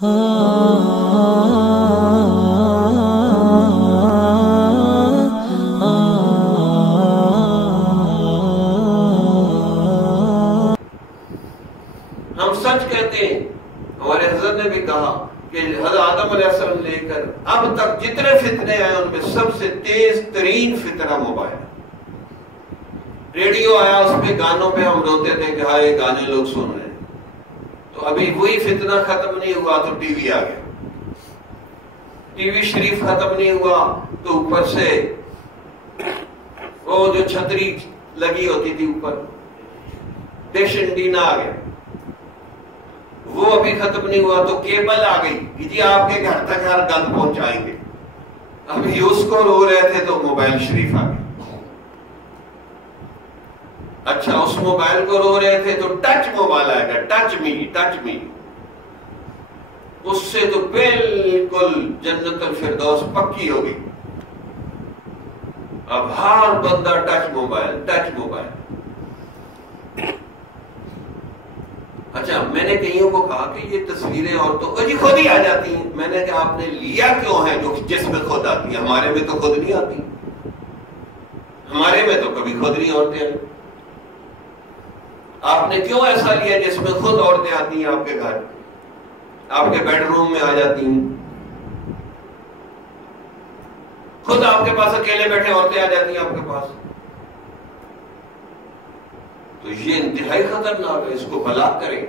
ہم سچ کہتے ہیں، ہمارے حضرت نے بھی کہا کہ حضرت آدم علیہ السلام لے کر اب تک جتنے فتنے آئے ان میں سب سے تیز ترین فتنہ موبائل۔ ریڈیو آیا، اس پہ گانوں پہ ہم روتے تھے کہ ہائے گانے لوگ سن رہے ہیں، تو ابھی وہی فتنہ ختم نہیں ہوا تو ٹی وی آ گیا، ٹی وی شریف ختم نہیں ہوا تو اوپر سے وہ جو چھتری لگی ہوتی تھی اوپر ڈش اینٹینا آ گیا، وہ ابھی ختم نہیں ہوا تو کیبل آ گئی کہ جی آپ کے گھر تک ہر گند پہنچائیں گے، ابھی اس کو رو رہے تھے تو موبائل شریف آ گیا۔ اچھا اس موبائل کو رو رہے تھے تو ٹچ موبائل آئے گا، ٹچ می، اس سے تو بالکل جنت الفردوس پکی ہوگی۔ اب ہر بندہ ٹچ موبائل۔ اچھا میں نے کئیوں کو کہا کہ یہ تصویریں عورتوں کو جی خود ہی آ جاتی ہیں، میں نے کہا آپ نے لیا کیوں ہے جو جس میں خود آتی ہے؟ ہمارے میں تو خود نہیں آتی، ہمارے میں تو کبھی خود نہیں عورتیں آئی، آپ نے کیوں ایسا لیا جس میں خود عورتیں آتی ہیں آپ کے گھر، آپ کے بیڈ روم میں آ جاتی ہیں، خود آپ کے پاس اکیلے بیٹھے عورتیں آ جاتی ہیں آپ کے پاس؟ تو یہ انتہائی خطرناک ہے، اس کو بلاک کریں۔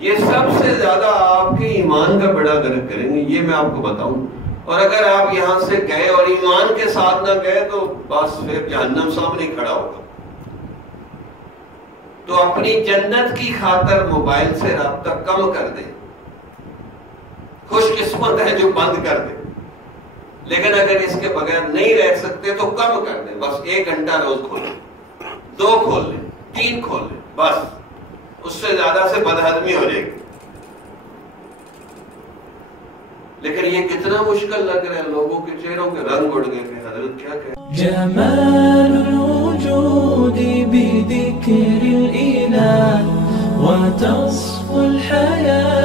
یہ سب سے زیادہ آپ کے ایمان کا بیڑا غرق کریں گے، یہ میں آپ کو بتاؤں۔ اور اگر آپ یہاں سے گئے اور ایمان کے ساتھ نہ گئے تو بس پھر جہنم سامنے کھڑا ہوگا۔ تو اپنی جنت کی خاطر موبائل سے رابطہ کم کر دیں، خوش قسمت ہے جو بند کر دے، لیکن اگر اس کے بغیر نہیں رہ سکتے تو کم کر دیں، بس 1 گھنٹہ روز کھولیں، 2 کھول لیں، 3 کھول لیں، بس اس سے زیادہ سے بدہضمی ہو جائے گی۔ لیکن یہ کتنا مشکل لگ رہا ہے، لوگوں کے چہروں کے رنگ اڑ گئے کہ حضرت کیا کہے۔ جمال الوجود بذكر الإله وتصفو الحياة